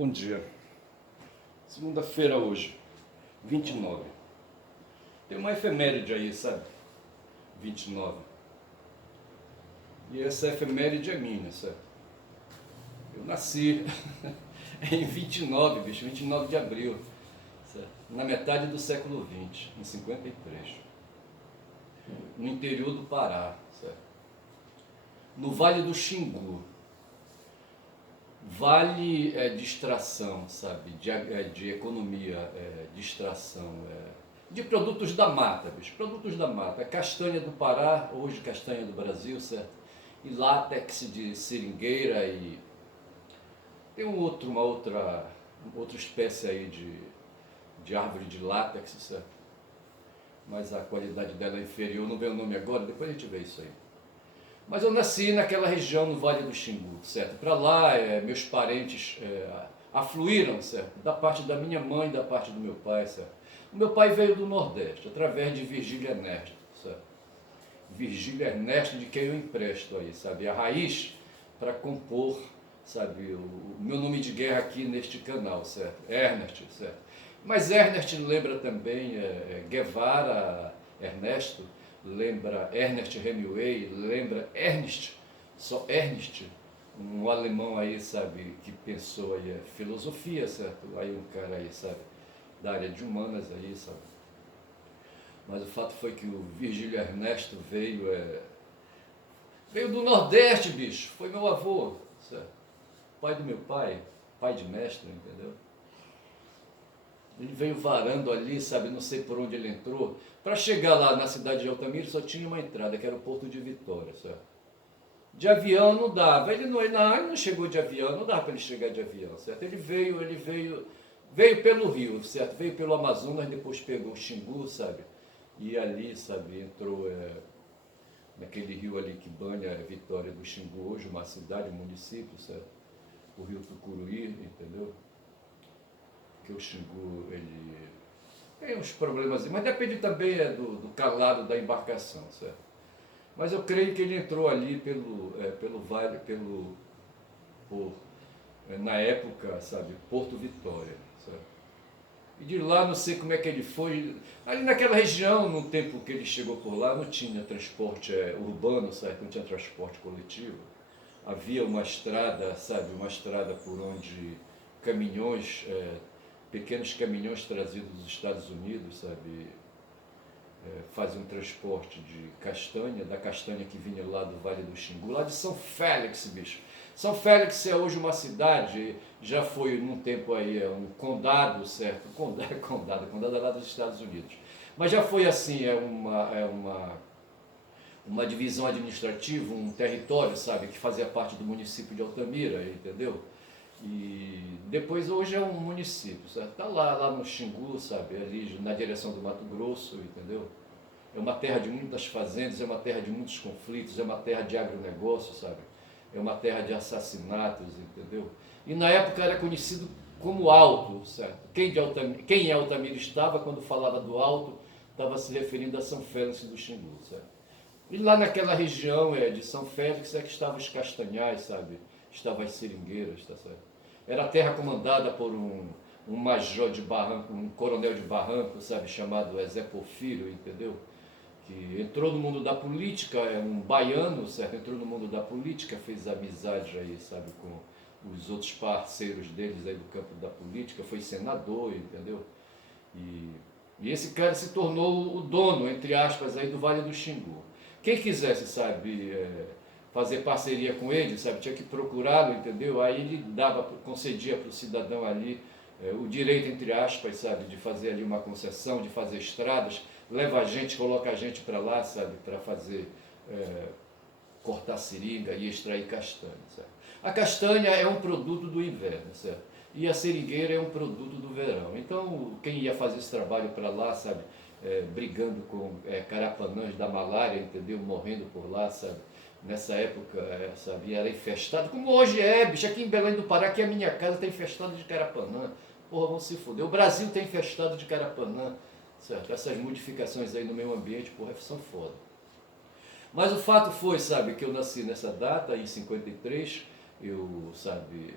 Bom dia. Segunda-feira hoje, 29. Tem uma efeméride aí, sabe? 29. E essa efeméride é minha, sabe? Eu nasci em 29, bicho, 29 de abril, certo? Na metade do século XX, em 53. No interior do Pará, certo? No Vale do Xingu. Vale de extração, sabe, de economia, de extração, de produtos da mata, bicho, produtos da mata, castanha do Pará, hoje castanha do Brasil, certo? E látex de seringueira e tem uma outra espécie aí de árvore de látex, certo? Mas a qualidade dela é inferior, não vem o nome agora, depois a gente vê isso aí. Mas eu nasci naquela região no Vale do Xingu, certo? Para lá, meus parentes afluíram, certo? Da parte da minha mãe e da parte do meu pai, certo? O meu pai veio do Nordeste, através de Virgílio Ernesto, certo? Virgílio Ernesto, de quem eu empresto aí, sabe? A raiz para compor, sabe? O meu nome de guerra aqui neste canal, certo? Ernest, certo? Mas Ernest lembra também Guevara, Ernesto, lembra Ernest Hemingway, lembra Ernst, só Ernst, um alemão aí, sabe, que pensou aí filosofia, certo? Aí um cara aí, sabe, da área de humanas aí, sabe? Mas o fato foi que o Virgílio Ernesto veio do Nordeste, bicho, foi meu avô, certo? Pai do meu pai, pai de mestre, entendeu? Ele veio varando ali, sabe, não sei por onde ele entrou. Para chegar lá na cidade de Altamira só tinha uma entrada, que era o Porto de Vitória, certo? De avião não dava, ele não chegou de avião, não dava para ele chegar de avião, certo? Veio pelo rio, certo? Veio pelo Amazonas, depois pegou o Xingu, sabe? E ali, sabe, entrou naquele rio ali que banha Vitória do Xingu hoje, uma cidade, um município, certo? O rio Tucuruí, entendeu? Que o Xingu, ele tem uns problemas, mas depende também do calado da embarcação, certo? Mas eu creio que ele entrou ali pelo vale, na época, sabe, Porto Vitória, certo? E de lá não sei como é que ele foi, ali naquela região, no tempo que ele chegou por lá, não tinha transporte urbano, certo? Não tinha transporte coletivo. Havia uma estrada, sabe, uma estrada por onde caminhões, pequenos caminhões trazidos dos Estados Unidos, sabe, faziam um transporte de castanha, da castanha que vinha lá do Vale do Xingu, lá de São Félix, bicho. São Félix é hoje uma cidade, já foi num tempo aí um condado, certo? Condado é lá dos Estados Unidos. Mas já foi assim, uma divisão administrativa, um território, sabe, que fazia parte do município de Altamira, entendeu? E depois hoje é um município, certo? Está lá no Xingu, sabe, ali na direção do Mato Grosso, entendeu? É uma terra de muitas fazendas, é uma terra de muitos conflitos, é uma terra de agronegócio, sabe? É uma terra de assassinatos, entendeu? E na época era conhecido como Alto, certo? Quem em Altamira estava, quando falava do Alto, estava se referindo a São Félix do Xingu, certo? E lá naquela região de São Félix é que estavam os castanhais, sabe? Estavam as seringueiras, tá certo? Era a terra comandada por um major de barranco, um coronel de barranco, sabe? Chamado Zé Porfírio, entendeu? Que entrou no mundo da política, é um baiano, certo? Entrou no mundo da política, fez amizade aí, sabe? Com os outros parceiros deles aí do campo da política, foi senador, entendeu? E esse cara se tornou o dono, entre aspas, aí do Vale do Xingu. Quem quisesse, sabe, fazer parceria com ele, sabe, tinha que procurá-lo, entendeu? Aí ele concedia para o cidadão ali o direito, entre aspas, sabe, de fazer ali uma concessão, de fazer estradas, leva a gente, coloca a gente para lá, sabe, para fazer, cortar seringa e extrair castanha, certo? A castanha é um produto do inverno, certo? E a seringueira é um produto do verão. Então, quem ia fazer esse trabalho para lá, sabe, brigando com carapanãs da malária, entendeu? Morrendo por lá, sabe? Nessa época, sabe, era infestado, como hoje bicho, aqui em Belém do Pará, aqui a minha casa está infestada de carapanã. Porra, vamos se foder. O Brasil está infestado de carapanã, certo? Essas modificações aí no meio ambiente, porra, são foda. Mas o fato foi, sabe, que eu nasci nessa data, em 53, eu, sabe,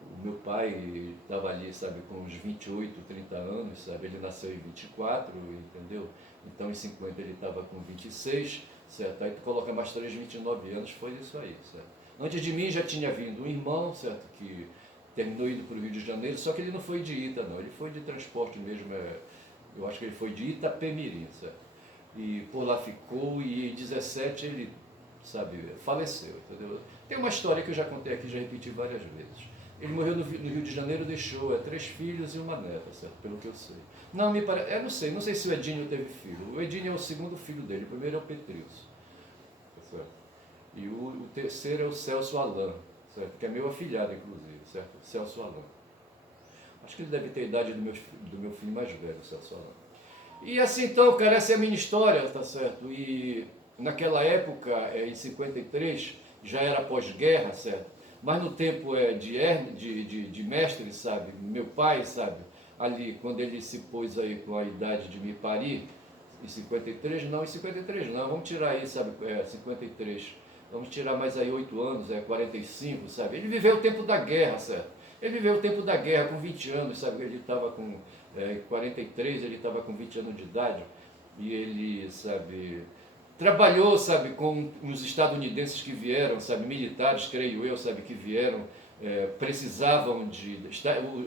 O meu pai estava ali, sabe, com uns 28, 30 anos, sabe? Ele nasceu em 24, entendeu? Então em 50 ele estava com 26, certo? Aí tu coloca mais 3, 29 anos, foi isso aí, certo? Antes de mim já tinha vindo um irmão, certo? Que terminou indo para o Rio de Janeiro, só que ele não foi de Ita, não. Ele foi de transporte mesmo, eu acho que ele foi de Itapemirim, certo? E por lá ficou e em 17 ele, sabe, faleceu, entendeu? Tem uma história que eu já contei aqui, já repeti várias vezes. Ele morreu no Rio de Janeiro, deixou 3 filhos e uma neta, certo? Pelo que eu sei. Não, me parece, não sei se o Edinho teve filho. O Edinho é o segundo filho dele, o primeiro é o Petrilson, certo? E o terceiro é o Celso Alan, certo? Que é meu afilhado, inclusive, certo? Celso Alan. Acho que ele deve ter a idade do meu filho mais velho, o Celso Alan. E assim, então, cara, essa é a minha história, tá certo? E naquela época, em 53, já era pós-guerra, certo? Mas no tempo de mestre, sabe? Meu pai, sabe? Ali, quando ele se pôs aí com a idade de me parir, em 53, não, em 53 não, vamos tirar aí, sabe? 53, vamos tirar mais aí 8 anos, 45, sabe? Ele viveu o tempo da guerra, certo? Ele viveu o tempo da guerra com 20 anos, sabe? Ele estava com 43, ele estava com 20 anos de idade e ele, sabe, trabalhou, sabe, com os estadunidenses que vieram, sabe, militares, creio eu, sabe, que vieram, precisavam os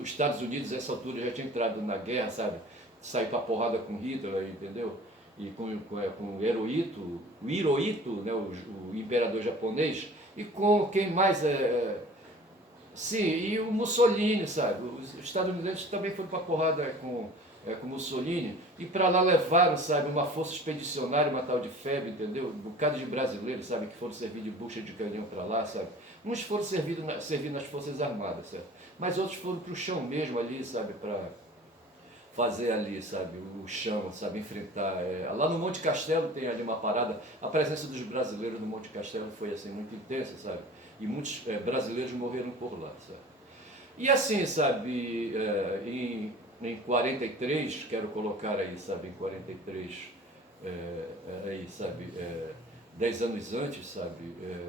Estados Unidos, a essa altura, já tinha entrado na guerra, sabe, sair para porrada com Hitler, entendeu? E com o Hirohito, né, o imperador japonês, e com quem mais sim, e o Mussolini, sabe? Os estadunidenses também foram para a porrada com Mussolini, e para lá levaram, sabe, uma força expedicionária, uma tal de FEB, entendeu? Um bocado de brasileiros, sabe, que foram servir de bucha de canhão para lá, sabe? Uns foram servir nas Forças Armadas, certo? Mas outros foram para o chão mesmo ali, sabe, para fazer ali, sabe, o chão, sabe, enfrentar. Lá no Monte Castelo tem ali uma parada, a presença dos brasileiros no Monte Castelo foi assim muito intensa, sabe? E muitos brasileiros morreram por lá, sabe? E assim, sabe, em 43, quero colocar aí, sabe, em 43, aí, sabe, 10 anos antes, sabe,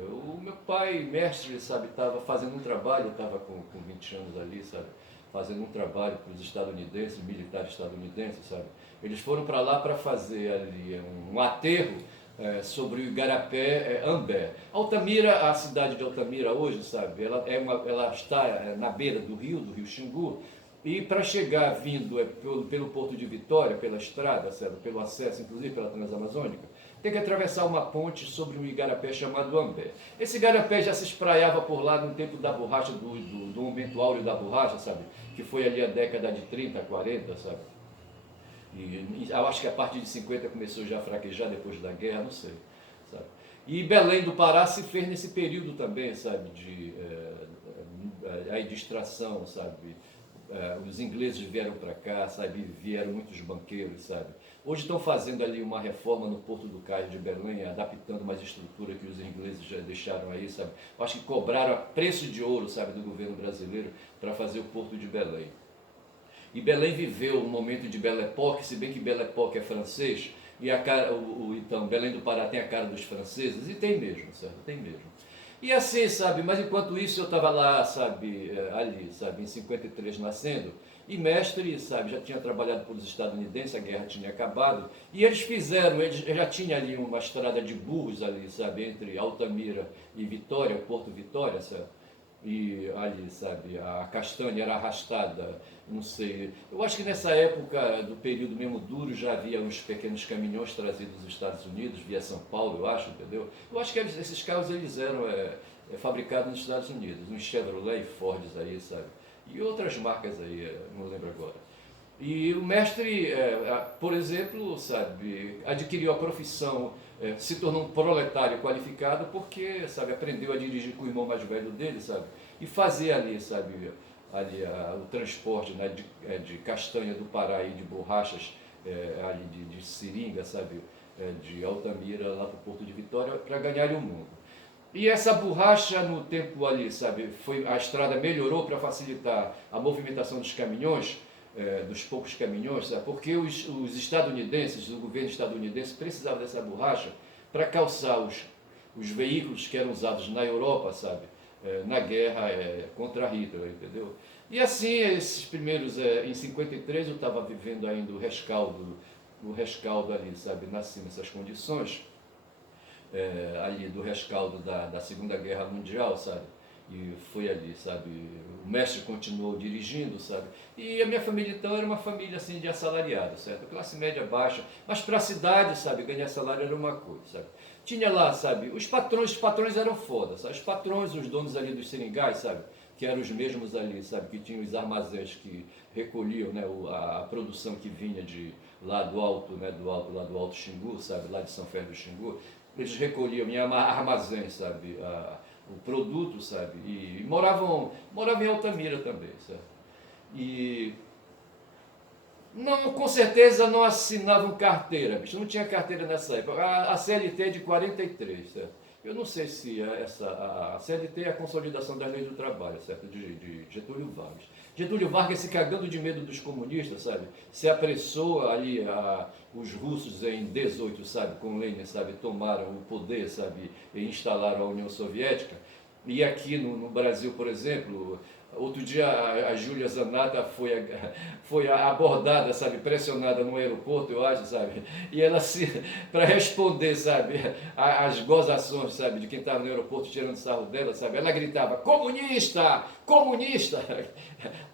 o meu pai, mestre, sabe, estava fazendo um trabalho, estava com 20 anos ali, sabe, fazendo um trabalho para os estadunidenses, militares estadunidenses, sabe. Eles foram para lá para fazer ali um aterro sobre o Igarapé Ambé. Altamira, a cidade de Altamira hoje, sabe, ela está na beira do Rio Xingu, e para chegar vindo pelo Porto de Vitória, pela estrada, certo? Pelo acesso, inclusive pela Transamazônica, tem que atravessar uma ponte sobre um igarapé chamado Ambé. Esse igarapé já se espraiava por lá no tempo da borracha, do momento áureo da borracha, sabe? Que foi ali a década de 30, 40, sabe? E eu acho que a partir de 50 começou já a fraquejar depois da guerra, não sei, sabe? E Belém do Pará se fez nesse período também, sabe? De extração, sabe? Os ingleses vieram para cá, sabe, vieram muitos banqueiros, sabe. Hoje estão fazendo ali uma reforma no Porto do Cais de Belém, adaptando mais estrutura que os ingleses já deixaram aí, sabe. Eu acho que cobraram a preço de ouro, sabe, do governo brasileiro para fazer o Porto de Belém. E Belém viveu um momento de Belle Époque, se bem que Belle Époque é francês, e então Belém do Pará tem a cara dos franceses, e tem mesmo, certo, tem mesmo. E assim, sabe, mas enquanto isso eu estava lá, sabe, ali, sabe, em 53 nascendo, e mestre, sabe, já tinha trabalhado pelos estadunidenses, a guerra tinha acabado, e eles já tinha ali uma estrada de burros ali, sabe, entre Altamira e Vitória, Porto Vitória, sabe, e ali, sabe, a castanha era arrastada, não sei, eu acho que nessa época do período mesmo duro já havia uns pequenos caminhões trazidos dos Estados Unidos, via São Paulo, eu acho, entendeu? Eu acho que esses carros eles eram fabricados nos Estados Unidos, uns Chevrolet e Fords aí, sabe, e outras marcas aí, não lembro agora. E o mestre, por exemplo, sabe, adquiriu a profissão, se tornou um proletário qualificado porque, sabe, aprendeu a dirigir com o irmão mais velho dele, sabe, e fazer ali, sabe, o transporte, né, de castanha do Pará e de borrachas ali de seringa, sabe, de Altamira lá para o Porto de Vitória para ganhar o mundo. E essa borracha no tempo ali, sabe, a estrada melhorou para facilitar a movimentação dos caminhões, dos poucos caminhões, sabe? Porque os estadunidenses, o governo estadunidense precisava dessa borracha para calçar os veículos que eram usados na Europa, sabe? na guerra contra Hitler, entendeu? E assim, esses primeiros, em 53 eu estava vivendo ainda o rescaldo ali, sabe, nasci nessas condições, ali do rescaldo da Segunda Guerra Mundial, sabe? E foi ali, sabe? O mestre continuou dirigindo, sabe? E a minha família então era uma família assim de assalariados, certo? Classe média baixa, mas para a cidade, sabe? Ganhar salário era uma coisa, sabe? Tinha lá, sabe? Os patrões eram foda, sabe? Os patrões, os donos ali dos seringais, sabe? Que eram os mesmos ali, sabe? Que tinham os armazéns que recolhiam, né? A produção que vinha de lá do alto, né? Lá do Alto Xingu, sabe? Lá de São Félix do Xingu. Eles recolhiam em armazéns, sabe? O produto, sabe? E moravam em Altamira também, sabe? E não, com certeza não assinavam carteira, bicho. Não tinha carteira nessa época. A CLT é de 43, certo? Eu não sei se a CLT é a consolidação das leis do trabalho, certo? De Getúlio Vargas. Getúlio Vargas se cagando de medo dos comunistas, sabe? Se apressou ali, os russos em 18, sabe? Com Lenin, sabe? Tomaram o poder, sabe? E instalaram a União Soviética. E aqui no Brasil, por exemplo, outro dia a Júlia Zanata foi abordada, sabe, pressionada no aeroporto, eu acho, sabe, e ela para responder, sabe, as gozações, sabe, de quem estava no aeroporto tirando sarro dela, sabe, ela gritava, comunista, comunista,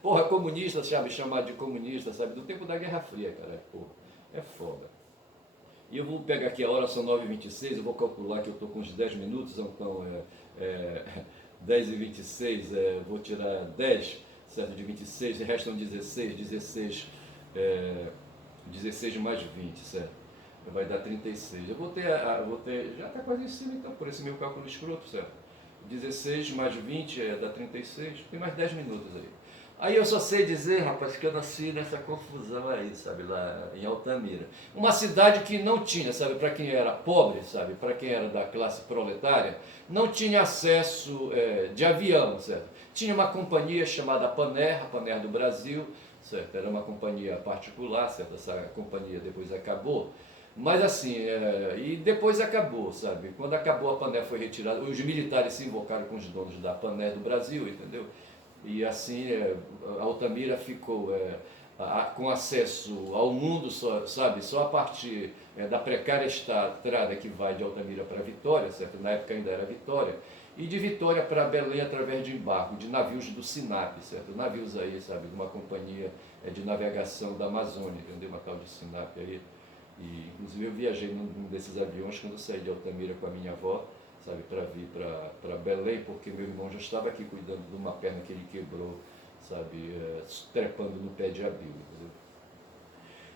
porra, comunista, sabe, chamado de comunista, sabe, do tempo da Guerra Fria, cara, porra, é foda. E eu vou pegar aqui, a hora são 9h26, eu vou calcular que eu estou com uns 10 minutos, então 10h26, vou tirar 10, certo, de 26, e restam 16 mais 20, certo? Vai dar 36. Eu vou ter, já está quase em cima então, por esse meu cálculo escroto, certo? 16 mais 20 dá 36, tem mais 10 minutos aí. Aí eu só sei dizer, rapaz, que eu nasci nessa confusão aí, sabe, lá em Altamira. Uma cidade que não tinha, sabe, para quem era pobre, sabe, para quem era da classe proletária, não tinha acesso de avião, certo? Tinha uma companhia chamada Paner, a Paner do Brasil, certo? Era uma companhia particular, certo? Essa companhia depois acabou. Mas assim, e depois acabou, sabe? Quando acabou a Paner foi retirada, os militares se invocaram com os donos da Paner do Brasil, entendeu? E assim a Altamira ficou com acesso ao mundo, só, sabe, só a partir da precária estrada que vai de Altamira para Vitória, certo? Na época ainda era Vitória, e de Vitória para Belém através de embarque, de navios do Sinap, certo? Navios aí, sabe, de uma companhia de navegação da Amazônia, entendeu? Uma tal de Sinap aí. E inclusive eu viajei num desses aviões quando eu saí de Altamira com a minha avó, sabe, para vir para Belém, porque meu irmão já estava aqui cuidando de uma perna que ele quebrou, sabe, trepando no pé de abilo, entendeu?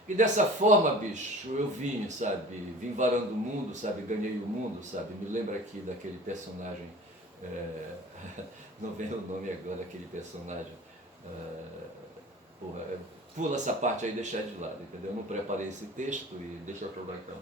E dessa forma, bicho, eu vim, sabe, vim varando o mundo, sabe, ganhei o mundo, sabe, me lembra aqui daquele personagem, não vem o nome agora daquele personagem, porra, pula essa parte aí e deixar de lado, entendeu? Eu não preparei esse texto e deixa eu provar então.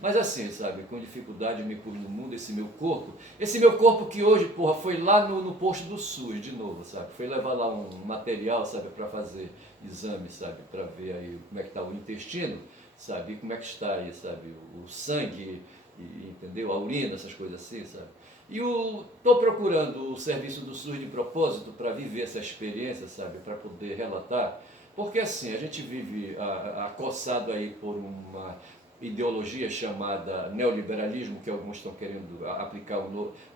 Mas assim, sabe, com dificuldade me pus no mundo, esse meu corpo que hoje, porra, foi lá no posto do SUS de novo, sabe? Foi levar lá um material, sabe, para fazer exame, sabe, para ver aí como é que está o intestino, sabe, e como é que está aí, sabe, o sangue, entendeu? A urina, essas coisas assim, sabe? E estou procurando o serviço do SUS de propósito para viver essa experiência, sabe, para poder relatar. Porque assim, a gente vive acossado aí por uma ideologia chamada neoliberalismo, que alguns estão querendo aplicar,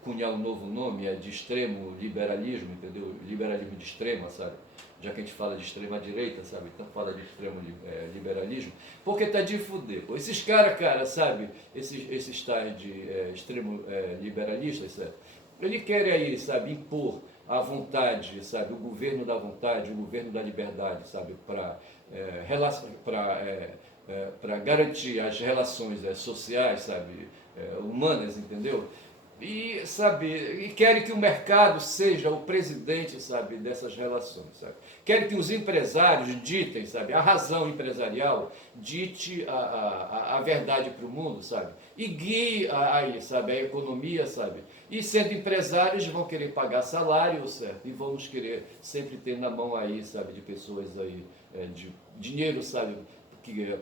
cunhar um novo nome, de extremo liberalismo, entendeu? Liberalismo de extrema, sabe? Já que a gente fala de extrema direita, sabe? Então fala de extremo liberalismo, porque tá de fuder. Pô. Esses caras, cara, sabe? Esses tais de extremo liberalistas, sabe? Eles querem aí, sabe, impor a vontade, sabe, o governo da vontade, o governo da liberdade, sabe, para garantir as relações sociais, sabe, humanas, entendeu? E, sabe, e querem que o mercado seja o presidente, sabe, dessas relações, sabe? Querem que os empresários ditem, sabe, a razão empresarial dite a verdade para o mundo, sabe? E guie aí, sabe, a economia, sabe? E sendo empresários vão querer pagar salário, certo? E vamos querer sempre ter na mão aí, sabe, de pessoas aí, de dinheiro, sabe,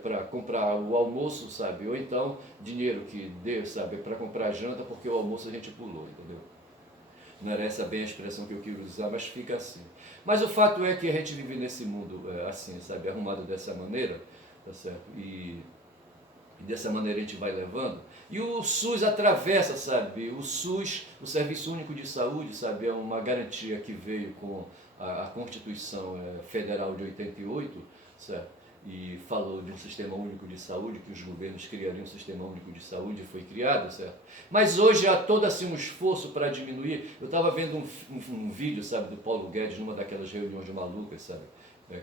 para comprar o almoço, sabe? Ou então dinheiro que dê, sabe, para comprar a janta, porque o almoço a gente pulou, entendeu? Não era essa bem a expressão que eu queria usar, mas fica assim. Mas o fato é que a gente vive nesse mundo assim, sabe, arrumado dessa maneira, tá certo? E dessa maneira a gente vai levando. E o SUS atravessa, sabe? O SUS, o Serviço Único de Saúde, sabe, é uma garantia que veio com a Constituição Federal de 88, certo? E falou de um sistema único de saúde, que os governos criariam um sistema único de saúde, e foi criado, certo? Mas hoje há todo assim um esforço para diminuir. Eu estava vendo um vídeo, sabe, do Paulo Guedes, numa daquelas reuniões malucas, sabe, em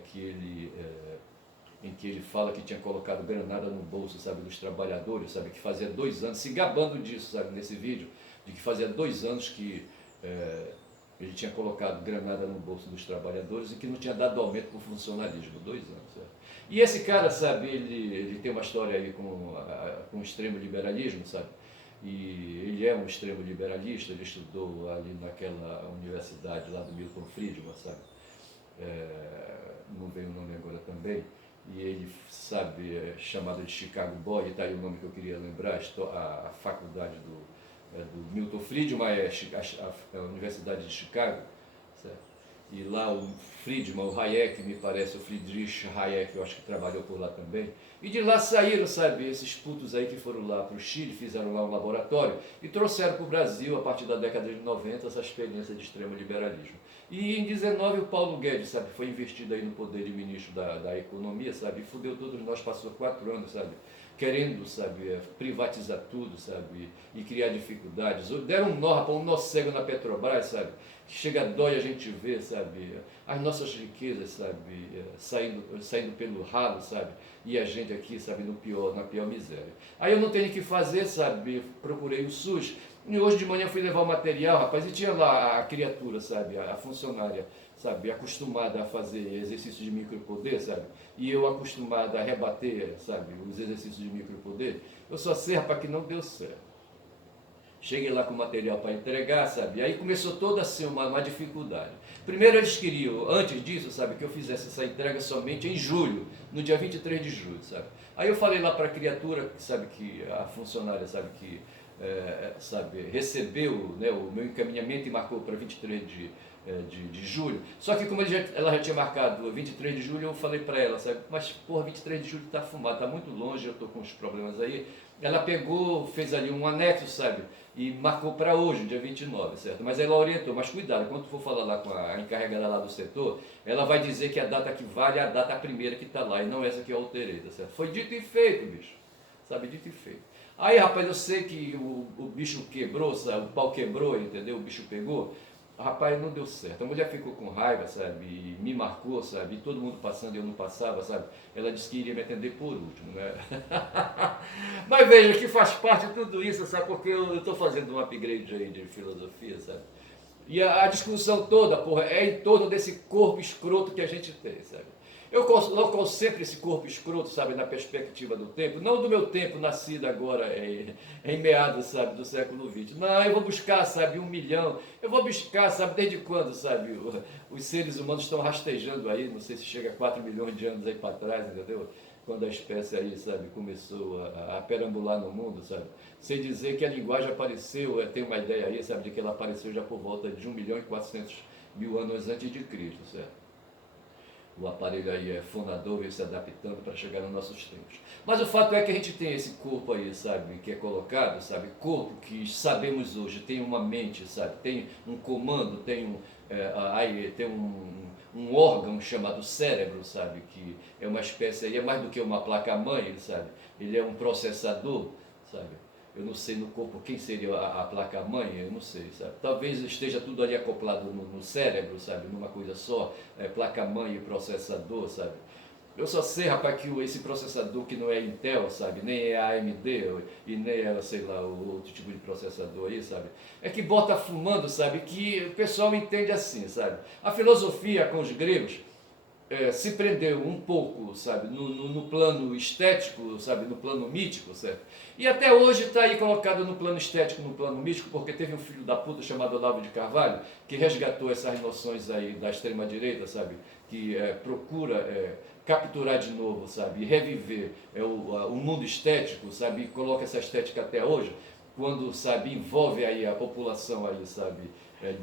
que ele fala que tinha colocado granada no bolso, sabe, dos trabalhadores, sabe, que fazia 2 anos, se gabando disso, sabe, nesse vídeo, de que fazia 2 anos que ele tinha colocado granada no bolso dos trabalhadores e que não tinha dado aumento para o funcionalismo, 2 anos, certo? E esse cara, sabe, ele tem uma história aí com o extremo liberalismo, sabe? E ele é um extremo liberalista, ele estudou ali naquela universidade lá do Milton Friedman, sabe? Não veio o nome agora também. E ele, sabe, é chamado de Chicago Boy, está aí o nome que eu queria lembrar, a faculdade do Milton Friedman a Universidade de Chicago, certo? E lá o Friedman, o Hayek, me parece, o Friedrich Hayek, eu acho que trabalhou por lá também. E de lá saíram, sabe, esses putos aí que foram lá para o Chile, fizeram lá um laboratório e trouxeram para o Brasil, a partir da década de 90, essa experiência de extremo liberalismo. E em 19 o Paulo Guedes, sabe, foi investido aí no poder de ministro da Economia, sabe, e fudeu todos nós, passou 4 anos, sabe, querendo, sabe, privatizar tudo, sabe, e criar dificuldades. Deram um nó cego na Petrobras, sabe, que chega a dói a gente ver, sabe, as nossas riquezas, sabe, saindo pelo ralo, sabe, e a gente aqui, sabe, na pior miséria. Aí eu não tenho o que fazer, sabe, procurei o SUS, e hoje de manhã fui levar o material, rapaz, e tinha lá a criatura, sabe, a funcionária, sabe, acostumada a fazer exercícios de micropoder, sabe, e eu acostumado a rebater, sabe, os exercícios de micropoder, eu só sei, rapaz, que não deu certo. Cheguei lá com o material para entregar, sabe? Aí começou toda assim uma dificuldade. Primeiro eles queriam, antes disso, sabe, que eu fizesse essa entrega somente em julho, no dia 23 de julho, sabe? Aí eu falei lá para a criatura, sabe, que a funcionária, sabe, que sabe, recebeu, né, o meu encaminhamento e marcou para 23 de julho. Só que como ela já tinha marcado 23 de julho, eu falei para ela, sabe, mas porra, 23 de julho está fumado, está muito longe, eu estou com uns problemas aí. Ela pegou, fez ali um anexo, sabe, e marcou para hoje, dia 29, certo? Mas ela orientou, mas cuidado, quando tu for falar lá com a encarregada lá do setor, ela vai dizer que a data que vale é a data primeira que está lá, e não essa que eu alterei, tá certo? Foi dito e feito, bicho, sabe, dito e feito. Aí, rapaz, eu sei que o bicho quebrou, sabe, o pau quebrou, entendeu? O bicho pegou. Rapaz, não deu certo. A mulher ficou com raiva, sabe, e me marcou, sabe, e todo mundo passando e eu não passava, sabe. Ela disse que iria me atender por último, né? Mas veja que faz parte de tudo isso, sabe, porque eu estou fazendo um upgrade aí de filosofia, sabe. E a discussão toda, porra, é em torno desse corpo escroto que a gente tem, sabe. Eu coloco sempre esse corpo escroto, sabe, na perspectiva do tempo, não do meu tempo, nascido agora em meados, sabe, do século XX. Não, eu vou buscar, sabe, 1 milhão, eu vou buscar, sabe, desde quando, sabe, os seres humanos estão rastejando aí, não sei se chega a 4 milhões de anos aí para trás, entendeu? Quando a espécie aí, sabe, começou a perambular no mundo, sabe? Sem dizer que a linguagem apareceu, tem uma ideia aí, sabe, de que ela apareceu já por volta de 1 milhão e 400 mil anos antes de Cristo, certo? O aparelho aí é fonador, veio se adaptando para chegar nos nossos tempos. Mas o fato é que a gente tem esse corpo aí, sabe, que é colocado, sabe, corpo que sabemos hoje, tem uma mente, sabe, tem um comando, tem um órgão chamado cérebro, sabe, que é uma espécie aí, é mais do que uma placa-mãe, sabe, ele é um processador, sabe. Eu não sei no corpo quem seria a placa-mãe, eu não sei, sabe? Talvez esteja tudo ali acoplado no cérebro, sabe? Numa coisa só, placa-mãe e processador, sabe? Eu só sei, rapaz, que esse processador que não é Intel, sabe? Nem é AMD e nem é, sei lá, o outro tipo de processador aí, sabe? É que bota fumando, sabe? Que o pessoal entende assim, sabe? A filosofia com os gregos se prendeu um pouco, sabe, no plano estético, sabe, no plano mítico, certo? E até hoje está aí colocado no plano estético, no plano místico, porque teve um filho da puta chamado Olavo de Carvalho, que resgatou essas noções aí da extrema-direita, sabe, que procura capturar de novo, sabe, e reviver o mundo estético, sabe, e coloca essa estética até hoje, quando, sabe, envolve aí a população aí, sabe,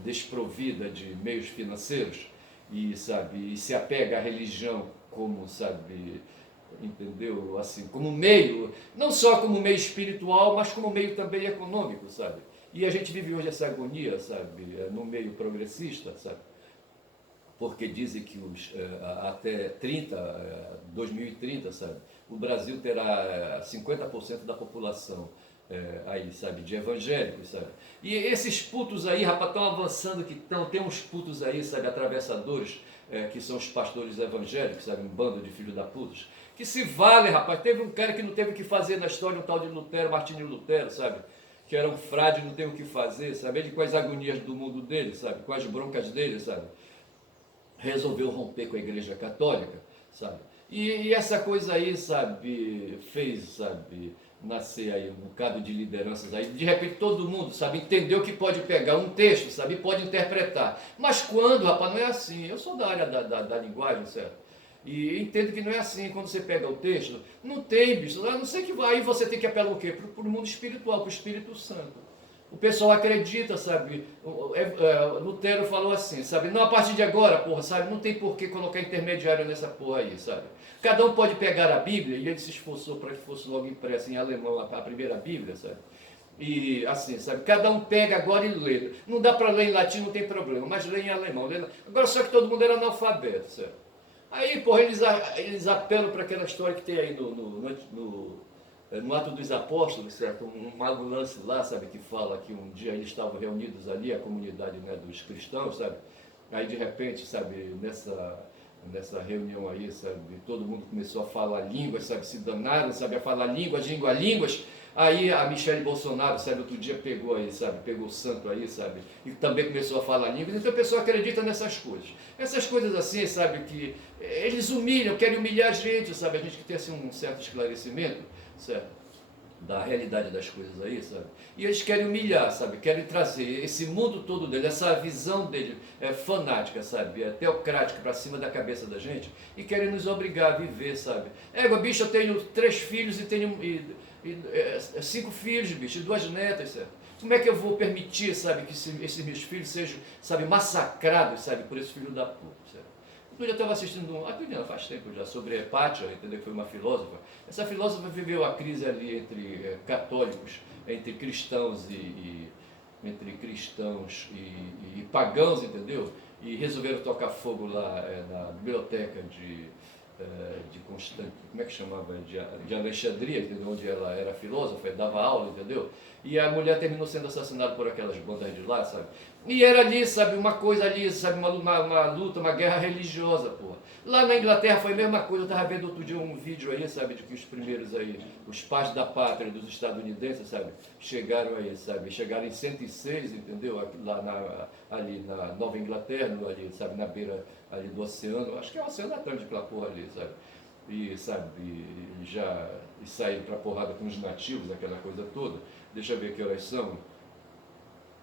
desprovida de meios financeiros e, sabe, e se apega à religião como, sabe, entendeu? Assim, como meio, não só como meio espiritual, mas como meio também econômico, sabe? E a gente vive hoje essa agonia, sabe, no meio progressista, sabe? Porque dizem que até 2030, sabe, o Brasil terá 50% da população aí, sabe, de evangélicos, sabe. E esses putos aí, rapaz, estão avançando que estão, tem uns putos aí, sabe, atravessadores, que são os pastores evangélicos, sabe, um bando de filhos da putos, que se valem, rapaz. Teve um cara que não teve o que fazer na história, um tal de Lutero, Martinho Lutero, sabe, que era um frade, não tem o que fazer, sabe, ele com as agonias do mundo dele, sabe, com as broncas dele, sabe, resolveu romper com a Igreja Católica, sabe? E essa coisa aí, sabe, fez, sabe, nascer aí um bocado de lideranças aí. De repente todo mundo, sabe, entendeu que pode pegar um texto, sabe, e pode interpretar. Mas quando, rapaz, não é assim. Eu sou da área da linguagem, certo? E entendo que não é assim. Quando você pega o texto, não tem, bicho, a não ser que aí você tem que apelar o quê? Para o mundo espiritual, para o Espírito Santo. O pessoal acredita, sabe? Lutero falou assim, sabe? Não, a partir de agora, porra, sabe? Não tem por que colocar intermediário nessa porra aí, sabe? Cada um pode pegar a Bíblia, e ele se esforçou para que fosse logo impressa em alemão a primeira Bíblia, sabe? E assim, sabe? Cada um pega agora e lê. Não dá para ler em latim, não tem problema, mas lê em alemão. Agora só que todo mundo era analfabeto, sabe? Aí, porra, eles apelam para aquela história que tem aí no Ato dos Apóstolos, certo? Um mago lance lá, sabe, que fala que um dia eles estavam reunidos ali, a comunidade, né, dos cristãos, sabe? Aí de repente, sabe, nessa reunião aí, sabe, todo mundo começou a falar línguas, sabe, se danaram, sabe, a falar línguas. Aí a Michele Bolsonaro, sabe, outro dia pegou aí, sabe, pegou o santo aí, sabe, e também começou a falar línguas. Então a pessoa acredita nessas coisas. Essas coisas assim, sabe, que eles humilham, querem humilhar a gente, sabe, a gente que tem assim um certo esclarecimento, certo? Da realidade das coisas aí, sabe? E eles querem humilhar, sabe? Querem trazer esse mundo todo dele, essa visão dele fanática, sabe? Teocrática para cima da cabeça da gente e querem nos obrigar a viver, sabe? Bicho, eu tenho 3 filhos e tenho 5 filhos, bicho, e 2 netas, sabe? Como é que eu vou permitir, sabe, que esses meus filhos sejam, sabe, massacrados, sabe, por esse filho da puta, sabe? Eu já estava assistindo faz tempo já, sobre Hepátia, entendeu? Que foi uma filósofa. Essa filósofa viveu a crise ali entre católicos, entre cristãos e pagãos, entendeu? E resolveram tocar fogo lá na biblioteca de Constante, como é que chamava? De Alexandria, entendeu? Onde ela era filósofa, dava aula, entendeu? E a mulher terminou sendo assassinada por aquelas bandas de lá, sabe? E era ali, sabe, uma coisa ali, sabe, uma luta, uma guerra religiosa, porra. Lá na Inglaterra foi a mesma coisa. Eu estava vendo outro dia um vídeo aí, sabe, de que os primeiros aí, os pais da pátria dos estadunidenses, sabe, chegaram aí, sabe, chegaram em 106, entendeu? Lá ali na Nova Inglaterra, ali, sabe, na beira ali do oceano, acho que é o Oceano Atlântico, aquela porra ali, sabe? E, sabe, e saíram pra porrada com os nativos, aquela coisa toda. Deixa eu ver que horas são.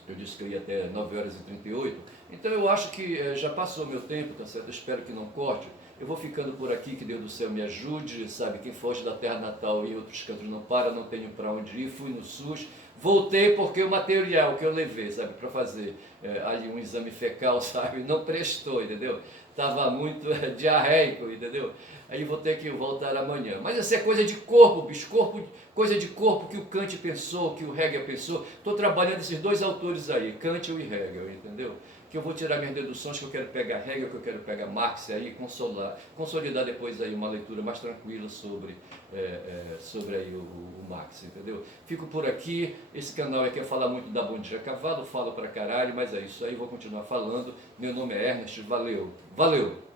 Eu disse que eu ia até 9h38. Então eu acho que já passou meu tempo, tá certo? Eu espero que não corte. Eu vou ficando por aqui, que Deus do céu me ajude, sabe? Quem foge da terra natal e em outros cantos não para, não tenho para onde ir. Fui no SUS, voltei porque o material que eu levei, sabe, para fazer ali um exame fecal, sabe, não prestou, entendeu? Estava muito diarreico, entendeu? Aí vou ter que voltar amanhã. Mas essa é coisa de corpo, bicho, coisa de corpo que o Kant pensou, que o Hegel pensou. Estou trabalhando esses 2 autores aí, Kant e Hegel, entendeu? Que eu vou tirar minhas deduções, que eu quero pegar Hegel, que eu quero pegar Marx aí, consolidar depois aí uma leitura mais tranquila sobre aí o Marx, entendeu? Fico por aqui. Esse canal aqui quer falar muito da Bom Dia Cavalo, falo pra caralho, mas é isso aí, vou continuar falando. Meu nome é Ernest, valeu, valeu!